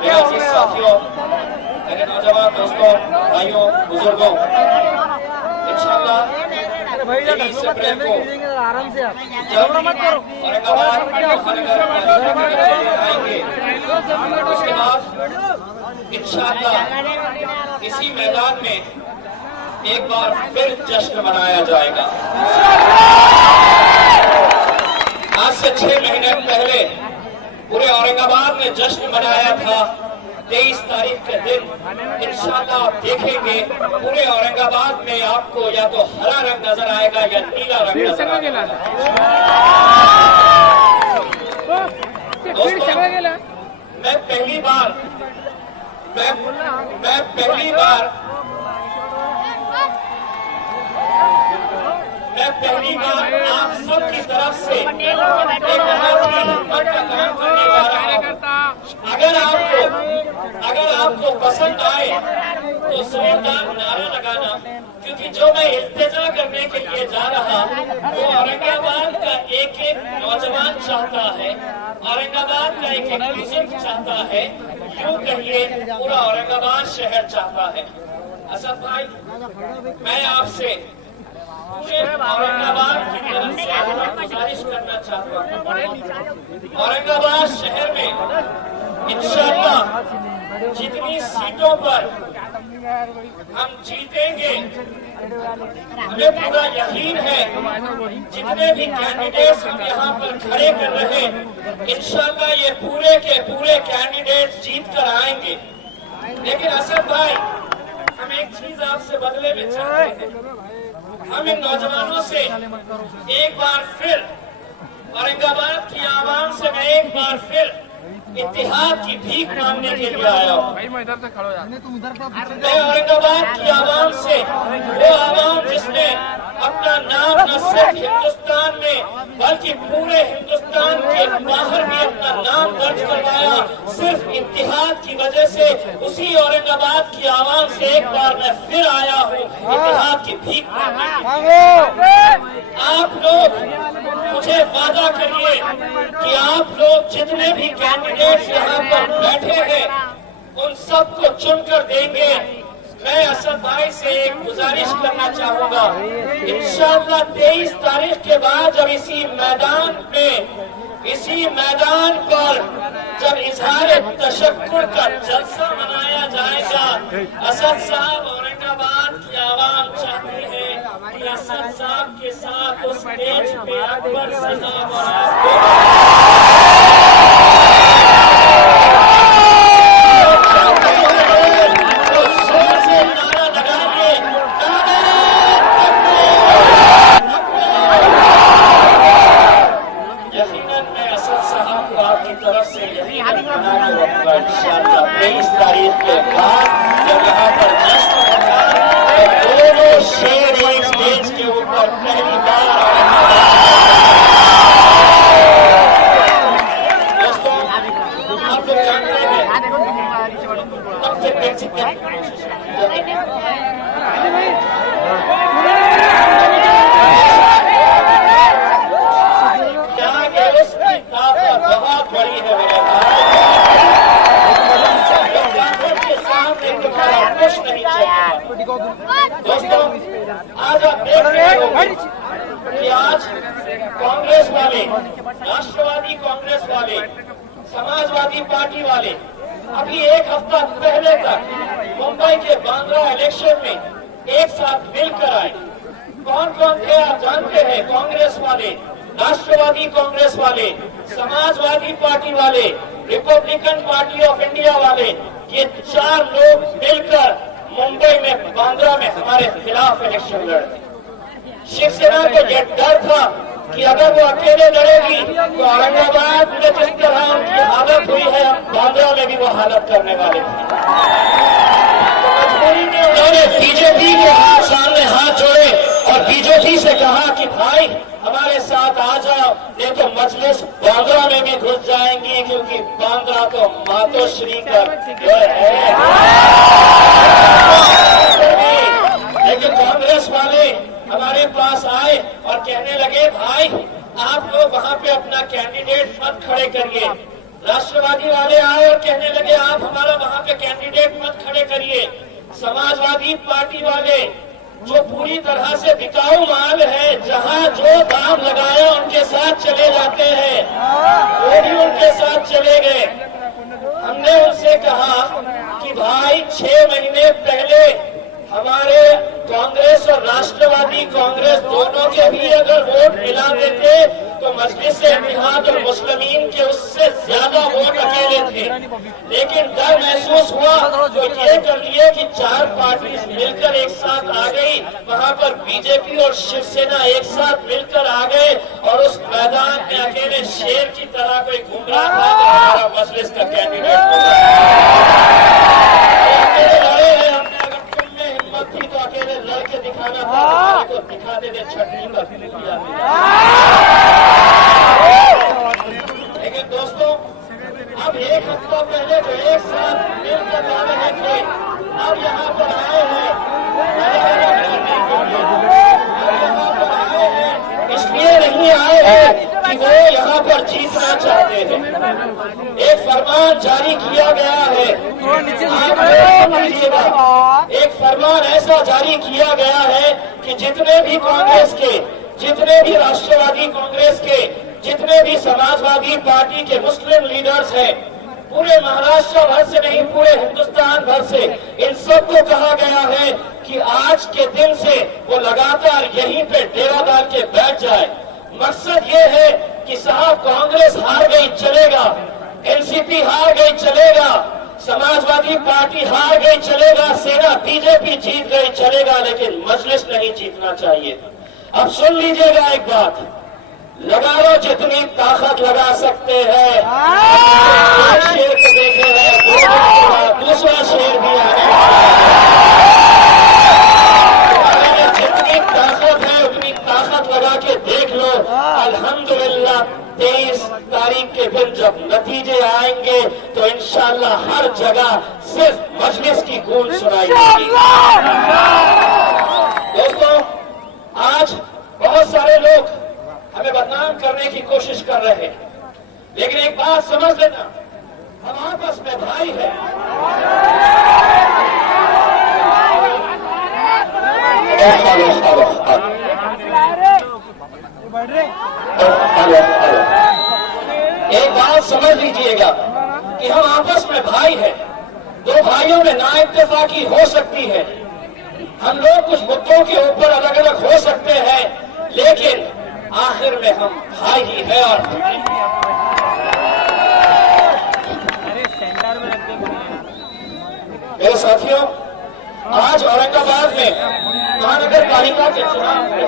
मेरे अजीज साथियों, मेरे नौजवान दोस्तों, भाइयों, बुजुर्गों, इंशाअल्लाह 23 अप्रैल को जब औरंगाबाद महानगर आएंगे, उसके बाद इंशाअल्लाह इसी मैदान में एक बार फिर जश्न मनाया जाएगा। आज से 6 महीने पहले पूरे औरंगाबाद में जश्न मनाया था। 23 तारीख के दिन इंशाअल्लाह आप देखेंगे पूरे औरंगाबाद में आपको या तो हरा रंग नजर आएगा या नीला रंग नजर आएगा। दोस्तों, मैं पहली बार आप सब की तरफ से एक बहुत ही हिम्मत का काम करने जा रहा हूं। अगर आपको पसंद आए तो जोरदार नारा लगाना, क्योंकि जो मैं इल्तिजा करने के लिए जा रहा वो औरंगाबाद का एक एक नौजवान चाहता है, औरंगाबाद का एक एक बुजुर्ग चाहता है, यूं कहिए पूरा औरंगाबाद शहर चाहता है। असद भाई, मैं आपसे पूरे औरंगाबाद की तरफ से गुजारिश करना चाहता हूँ, औरंगाबाद शहर में इंशाअल्लाह जितनी सीटों पर हम जीतेंगे, हमें पूरा यकीन है जितने भी कैंडिडेट्स हम यहाँ पर खड़े कर रहे हैं, इंशाअल्लाह ये पूरे के पूरे कैंडिडेट्स जीत कर आएंगे। लेकिन असद भाई, हम एक चीज आपसे बदले में चाहते हैं। हम इन नौजवानों से एक बार फिर, औरंगाबाद की आवाम से मैं एक बार फिर इत्तेहाद की भीख मांगने के लिए आया हूँ। मैं औरंगाबाद की आवाम से, वो आवाम जिसने अपना नाम न सिर्फ हिंदुस्तान में बल्कि पूरे हिंदुस्तान के बाहर भी अपना नाम दर्ज करवाया, सिर्फ इत्तेहाद की वजह से, उसी औरंगाबाद की आवाम से एक बार मैं फिर आया हूँ इत्तेहाद की भीख मांगने। आप लोग मुझे वादा करिए कि आप लोग जितने भी कैंडिडेट्स यहाँ पर बैठे हैं उन सबको चुनकर देंगे। मैं असद भाई से एक गुजारिश करना चाहूंगा, इंशाअल्लाह 23 तारीख के बाद जब इसी मैदान पर जब इजहार तशक्कुर का जलसा मनाया जाएगा, असद साहब औरंगाबाद की आवाम चाहती है कि असद साहब के साथ उस स्टेज पे अकबर साहब और दोस्तों, आज आप देख रहे हो कि आज कांग्रेस वाले, राष्ट्रवादी कांग्रेस वाले, समाजवादी पार्टी वाले अभी एक हफ्ता पहले तक मुंबई के बांद्रा इलेक्शन में एक साथ मिलकर आए। कौन कौन थे आप जानते हैं? कांग्रेस वाले, राष्ट्रवादी कांग्रेस वाले, समाजवादी पार्टी वाले, रिपब्लिकन पार्टी ऑफ इंडिया वाले, ये 4 लोग मिलकर मुंबई में बांद्रा में हमारे खिलाफ इलेक्शन लड़े। शिवसेना को यह डर था कि अगर वो अकेले लड़ेगी तो औरंगाबाद में जिस तरह उनकी हालत हुई है, हम बांद्रा में भी वो हालत करने वाले थे। उन्होंने बीजेपी के सामने हाथ जोड़े और बीजेपी से कहा कि भाई हमारे साथ आ जाओ, नहीं तो मजलिस बांद्रा में भी घुस जाएंगी, क्योंकि बांद्रा तो मातोश्री का घर है। लेकिन कांग्रेस वाले हमारे पास आए और कहने लगे, भाई आप लोग वहां पे अपना कैंडिडेट मत खड़े करिए। राष्ट्रवादी वाले आए और कहने लगे, आप करिए। समाजवादी पार्टी वाले जो पूरी तरह से बिकाऊ माल है, जहां जो दाम लगाया उनके साथ चले जाते हैं, वो भी उनके साथ चले गए। हमने उनसे कहा कि भाई 6 महीने पहले हमारे कांग्रेस और राष्ट्रवादी कांग्रेस दोनों के भी अगर वोट मिला देते तो मजलिस-ए-इत्तेहाद और मुस्लिमीन के उससे ज्यादा वोट अकेले थे। लेकिन डर महसूस हुआ तो ये कर लिए कि 4 पार्टी मिलकर एक साथ आ गई, वहां पर बीजेपी और शिवसेना एक साथ मिलकर आ गए और उस मैदान में अकेले शेर की तरह कोई घूम रहा था तो हमारा मजलिस का कैंडिडेट होगा। तो अकेले लड़के दिखाना था तो दिखा देते छटनी पर। लेकिन दोस्तों, अब एक हफ्ता पहले जो एक साथ मिलकर जा रहे थे, अब यहाँ पर आए हैं, इसलिए नहीं आए हैं कि वो यहाँ पर जीतना चाहते हैं। एक फरमान जारी किया गया है, आप लीजिएगा, एक फरमान ऐसा जारी किया गया है कि जितने भी कांग्रेस के, जितने भी राष्ट्रवादी कांग्रेस के, जितने भी समाजवादी पार्टी के मुस्लिम लीडर्स हैं, पूरे महाराष्ट्र भर से नहीं पूरे हिंदुस्तान भर से, इन सबको कहा गया है कि आज के दिन से वो लगातार यहीं पे डेरा डाल के बैठ जाए। मकसद ये है कि साहब कांग्रेस हार गई चलेगा, एनसीपी हार गई चलेगा, समाजवादी पार्टी हार गई चलेगा, सेना बीजेपी जीत गई चलेगा, लेकिन मजलिस नहीं जीतना चाहिए। अब सुन लीजिएगा एक बात, लगा लो जितनी ताकत लगा सकते हैं। एक शेर को देखे हैं, दूसरा शेर भी आने जितनी ताकत है उतनी ताकत लगा के देख लो। अल्हम्दुलिल्लाह 23 तारीख के दिन जब नतीजे आएंगे तो इंशाअल्लाह हर जगह सिर्फ मजलिस की गूंज सुनाई देगी। दोस्तों, आज बहुत सारे लोग हमें बदनाम करने की कोशिश कर रहे हैं, लेकिन एक बात समझ लेना, हम आपस में भाई हैं। एक बात समझ लीजिएगा कि हम आपस में भाई हैं। दो भाइयों में नाइत्तेफाकी हो सकती है, हम लोग कुछ मुद्दों के ऊपर अलग अलग हो सकते हैं, लेकिन आखिर में हम भाई ही है। और मेरे साथियों, आज औरंगाबाद में महानगर पालिका के चुनाव हुए।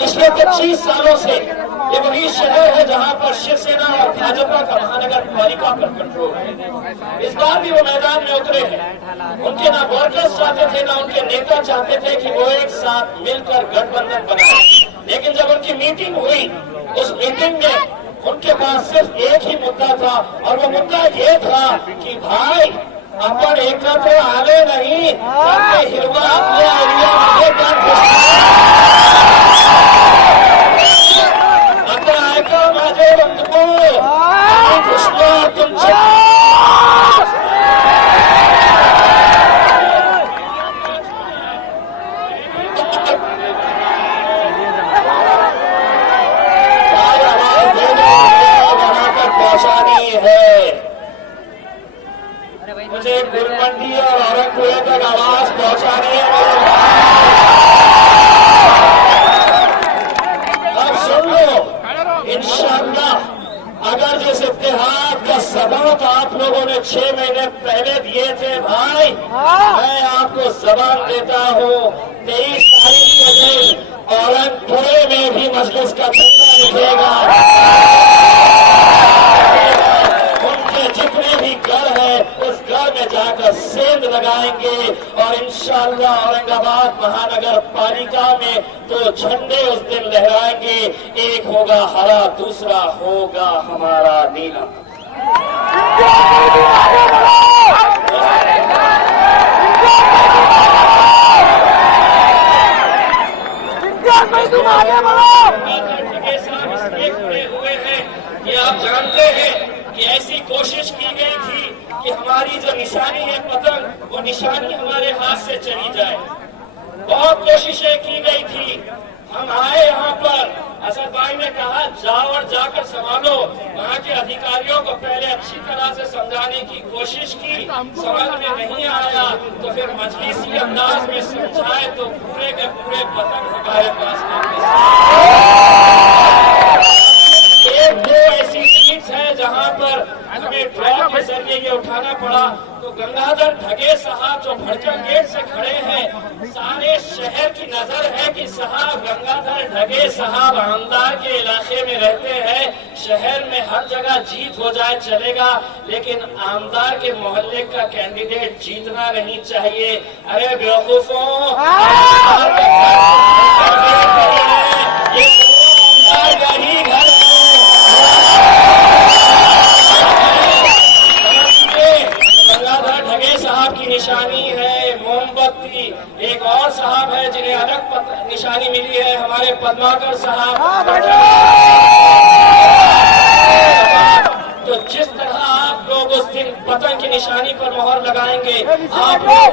पिछले 25 सालों से ये वही शहर है जहां पर शिवसेना और भाजपा का महानगर पालिका पर कंट्रोल है। इस बार भी वो मैदान में उतरे हैं। उनके ना वर्कर्स चाहते थे, ना उनके नेता चाहते थे कि वो एक साथ मिलकर गठबंधन बनाए। लेकिन जब उनकी मीटिंग हुई, उस मीटिंग में उनके पास सिर्फ एक ही मुद्दा था, और वो मुद्दा ये था कि भाई अपन एकत्र आले नहीं, अपने हिरवा अपने एरिया आता माझे बंधू घुसलो तुमच्या पहुंचानी है। मुझे गुलमंडी और औरंगपुर तक आवाज पहुंचानी है। अब सुन लो, इंशाअल्लाह अगर जिस इत्तेहाद का सबूत आप लोगों ने 6 महीने पहले दिए थे भाई, मैं आपको जबान देता हूँ 23 तारीख के दिन औरंगपुर में भी मजलिस का झंडा दिखेगा। जितने भी घर है उस घर में जाकर सेंध लगाएंगे और इंशाअल्लाह औरंगाबाद महानगर पालिका में तो झंडे उस दिन लहराएंगे। एक होगा हरा, दूसरा होगा हमारा नीला। इसलिए खड़े हुए हैं कि आप जानते हैं कि ऐसी कोशिश की गई थी कि हमारे हमारी जो निशानी है पतंग, वो निशानी हमारे हाथ से चली जाए। बहुत कोशिशें की गई थी, हम आए यहाँ पर, असद भाई ने कहा जाओ और जाकर संभालो। वहाँ के अधिकारियों को पहले अच्छी तरह से समझाने की कोशिश की, समझ में नहीं आया तो फिर मजलिसी अंदाज में समझाए तो पूरे के पूरे पतंग हमारे पास एक दो ऐसी सीट्स है जहाँ पर हमें ड्रॉ के जरिए ये उठाना पड़ा। तो गंगाधर ढगे साहब जो भड़कन गेट से खड़े हैं, सारे शहर की नजर है कि साहब गंगाधर ढगे साहब आमदार के इलाके में रहते हैं। शहर में हर जगह जीत हो जाए चलेगा, लेकिन आमदार के मोहल्ले का कैंडिडेट जीतना नहीं चाहिए। अरे बेवकूफों, ये आमदार का ही घर है। गंगाधर ढगे साहब की निशानी है मोमबत्ती। एक और साहब है जिन्हें अलग निशानी मिली है, हमारे पद्माकर साहब। तो जिस तरह आप लोग उस दिन पतंग की निशानी पर मोहर लगाएंगे, आप लोग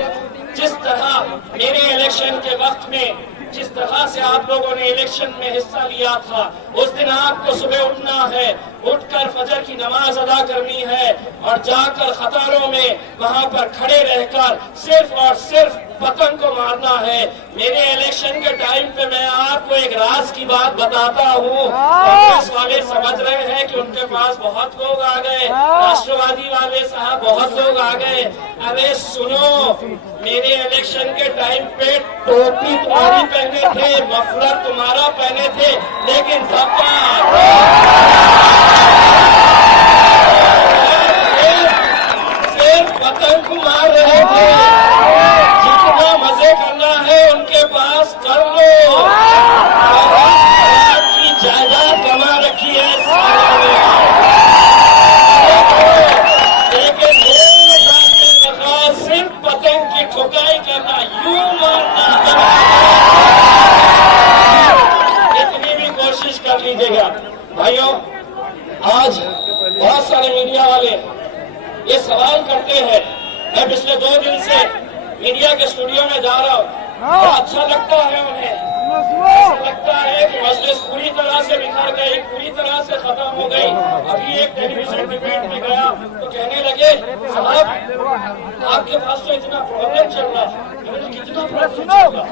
जिस तरह मेरे इलेक्शन के वक्त में जिस तरह से आप लोगों ने इलेक्शन में हिस्सा लिया था, उस दिन आपको सुबह उठना है, उठकर फजर की नमाज अदा करनी है और जाकर कतारों में वहां पर खड़े रहकर सिर्फ और सिर्फ पतंग को मारना है। मेरे इलेक्शन के टाइम पे मैं आपको एक राज की बात बताता हूँ। कांग्रेस वाले समझ रहे हैं कि उनके पास बहुत लोग आ गए, राष्ट्रवादी वाले साहब बहुत लोग आ गए। अरे सुनो, मेरे इलेक्शन के टाइम पे टोपी तुम्हारी पहने थे, मफलर तुम्हारा पहने थे, लेकिन धब्बा सिर्फ पतंग को मार रहे थे। जितना मजे करना है उनके पास कर लो, की जायदाद कमा रखी है लेकिन सिर्फ पतंग की ठुकाई करना, यूं मारना, इतनी भी कोशिश कर लीजिएगा। भाइयों, आज बहुत सारे मीडिया वाले ये सवाल करते हैं। मैं पिछले 2 दिन से मीडिया के स्टूडियो में जा रहा हूँ, तो अच्छा लगता है उन्हें, ऐसा लगता है कि मजलिस पूरी तरह से बिखर गई, पूरी तरह से खत्म हो गई। अभी एक टेलीविजन डिबेट में गया तो कहने लगे साहब आपके पास तो इतना प्रॉब्लम चल रहा है। मैंने कितना प्रॉब्लम चल रहा?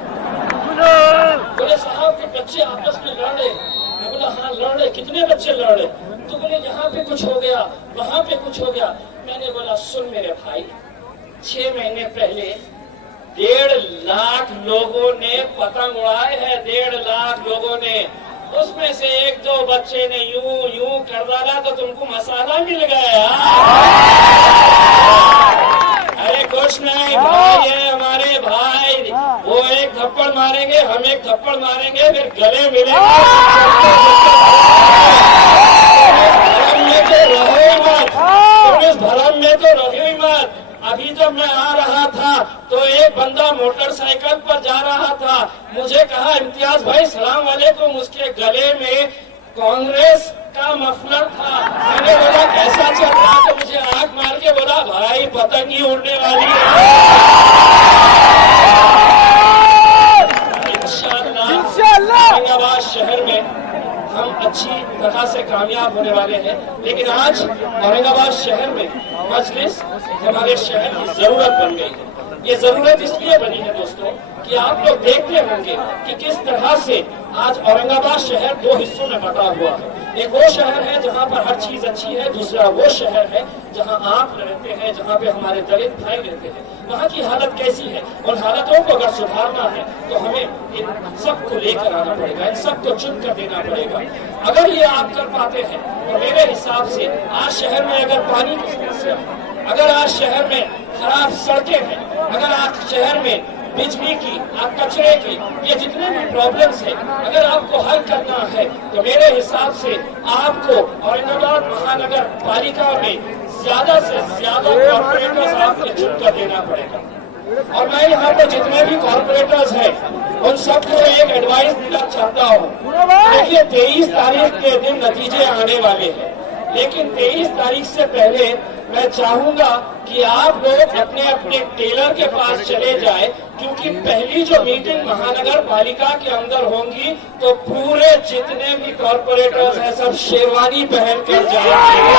बोले साहब के बच्चे आपस में लड़ रहे। मैं बोला हाँ लड़ रहे, कितने बच्चे लड़ रहे? तो बोले यहाँ पे कुछ हो गया, वहाँ पे कुछ हो गया। मैंने बोला सुन मेरे भाई, 6 महीने पहले 1.5 लाख लोगों ने पतंग उड़ाए हैं, 1.5 लाख लोगों ने। उसमें से 1-2 बच्चे ने यूं यूं कर डाला तो तुमको मसाला मिल गया। अरे कुछ नहीं, भाई है हमारे भाई, वो एक थप्पड़ मारेंगे, हम एक थप्पड़ मारेंगे, फिर गले मिलेंगे। तुम इस भरम में तो रहो ही मत। अभी जब मैं आ रहा था तो एक बंदा मोटरसाइकिल पर जा रहा था, मुझे कहा इम्तियाज भाई सलाम वालेकुम, उसके गले में कांग्रेस का मफलर था। मैंने बोला कैसा चल रहा? तो मुझे आंख मार के बोला भाई पतंग ही उड़ने वाली है। इंशाअल्लाह औरंगाबाद शहर में हम अच्छी तरह से कामयाब होने वाले हैं। लेकिन आज औरंगाबाद शहर में मजलिस हमारे शहर की जरूरत बन गई है। ये जरूरत इसलिए बनी है दोस्तों कि आप लोग देखते होंगे कि किस तरह से आज औरंगाबाद शहर 2 हिस्सों में बटा हुआ है। एक वो शहर है जहाँ पर हर चीज अच्छी है, दूसरा वो शहर है जहाँ आप रहते हैं, जहाँ पे हमारे दलित भाई रहते हैं। वहाँ की हालत कैसी है? उन हालतों को अगर सुधारना है तो हमें इन सबको लेकर आना पड़ेगा, इन सबको चुन कर देना पड़ेगा। अगर ये आप कर पाते हैं तो मेरे हिसाब से आज शहर में अगर पानी की समस्या है, अगर आज शहर में खराब सड़कें हैं, अगर आज शहर में बिजली की, कचरे की, ये जितने भी प्रॉब्लम्स हैं, अगर आपको हल करना है तो मेरे हिसाब से आपको औरंगाबाद महानगर पालिका में ज्यादा से ज्यादा कॉर्पोरेटर्स आपको चुनकर देना पड़ेगा। और मैं यहाँ पर जितने भी कॉर्पोरेटर्स हैं उन सबको एक एडवाइस देना चाहता हूँ। देखिए 23 तारीख के दिन नतीजे आने वाले हैं, लेकिन 23 तारीख से पहले मैं चाहूंगा कि आप लोग अपने अपने टेलर के पास चले जाए, क्योंकि पहली जो मीटिंग महानगर पालिका के अंदर होंगी तो पूरे जितने भी कॉर्पोरेटर्स हैं सब शेरवानी पहनकर जाएंगे,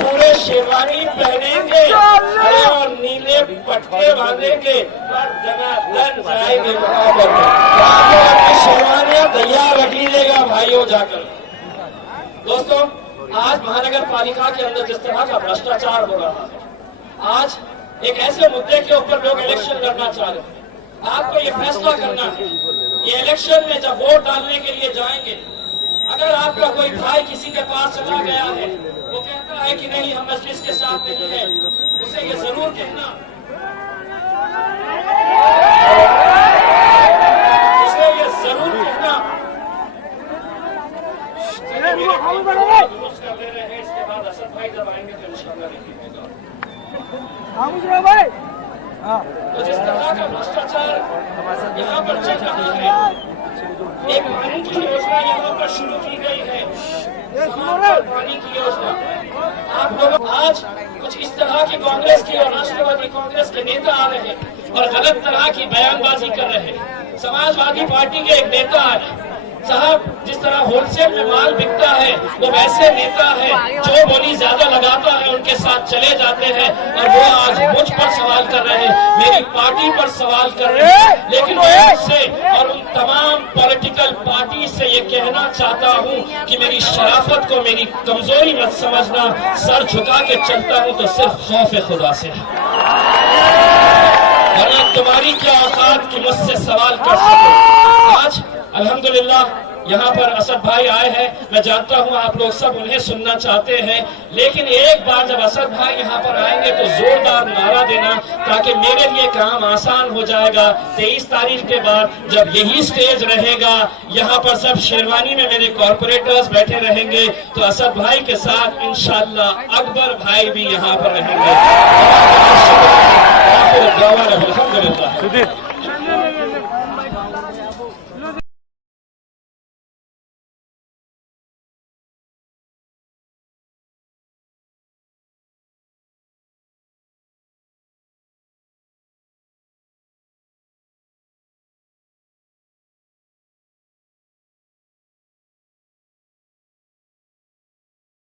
पूरे शेरवानी पहनेंगे और नीले पटके बांधेंगे और जगह जाएंगे वहां पर। आप लोग अपनी शेरवानियां तैयार रख लीजिएगा भाइयों जाकर। दोस्तों, आज महानगर पालिका के अंदर जिस तरह का भ्रष्टाचार हो रहा है, आज एक ऐसे मुद्दे के ऊपर लोग इलेक्शन लड़ना चाह रहे हैं। आपको ये फैसला करना है, ये इलेक्शन में जब वोट डालने के लिए जाएंगे, अगर आपका कोई भाई किसी के पास चला गया है, वो कहता है कि नहीं हम मजलिस के साथ नहीं है, उसे ये जरूर कहना, उसे ये जरूर कहना दुरुस्त कर ले रहे हैं। इसके बाद असद भाई जब आएंगे तो इंशाअल्लाह नहीं होगा। तो जिस तरह का भ्रष्टाचार यहाँ पर चल रहा है, एक पानी की योजना यहाँ पर शुरू की गई है, पानी की योजना। आप लोग आज कुछ इस तरह की कांग्रेस की और राष्ट्रवादी कांग्रेस के नेता आ रहे हैं और गलत तरह की बयानबाजी कर रहे हैं। समाजवादी पार्टी के एक नेता है साहब, जिस तरह होलसेल में माल बिकता है वो वैसे नेता है जो बोली ज्यादा लगाता है उनके साथ चले जाते हैं, और वो आज मुझ पर सवाल कर रहे हैं, मेरी पार्टी पर सवाल कर रहे हैं। लेकिन मैं उससे और उन तमाम पॉलिटिकल पार्टी से ये कहना चाहता हूँ कि मेरी शराफत को मेरी कमजोरी मत समझना, सर झुका के चलता हूँ तो सिर्फ खौफ खुदा से, वरना तुम्हारी क्या औकात कि मुझसे सवाल कर सको। आज अल्हम्दुलिल्लाह यहाँ पर असद भाई आए हैं, मैं जानता हूँ आप लोग सब उन्हें सुनना चाहते हैं, लेकिन एक बार जब असद भाई यहाँ पर आएंगे तो जोरदार नारा देना, ताकि मेरे लिए काम आसान हो जाएगा। 23 तारीख के बाद जब यही स्टेज रहेगा, यहाँ पर सब शेरवानी में मेरे कॉर्पोरेटर्स बैठे रहेंगे, तो असद भाई के साथ इंशाअल्लाह अकबर भाई भी यहाँ पर रहेंगे। अल्हम्दुलिल्लाह।